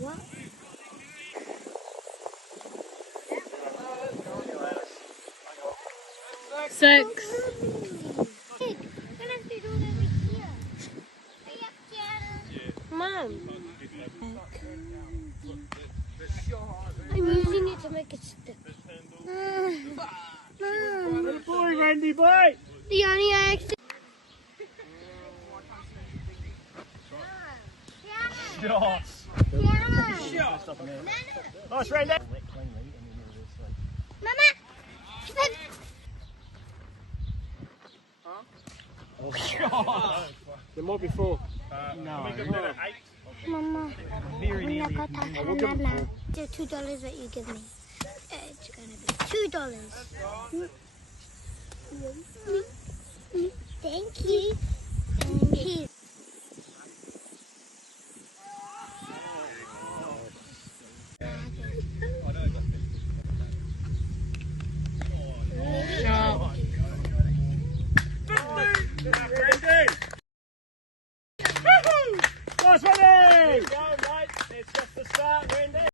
What? Six. Mom. I'm using it to make it stick. Good boy, Randy boy. Diani, I actually. Shots. Nice, Randy. Mama! Oh, shot. There might be four. No. Mama, Very I'm nearly. not going to have the $2 that you give me. It's going to be $2. Thank you.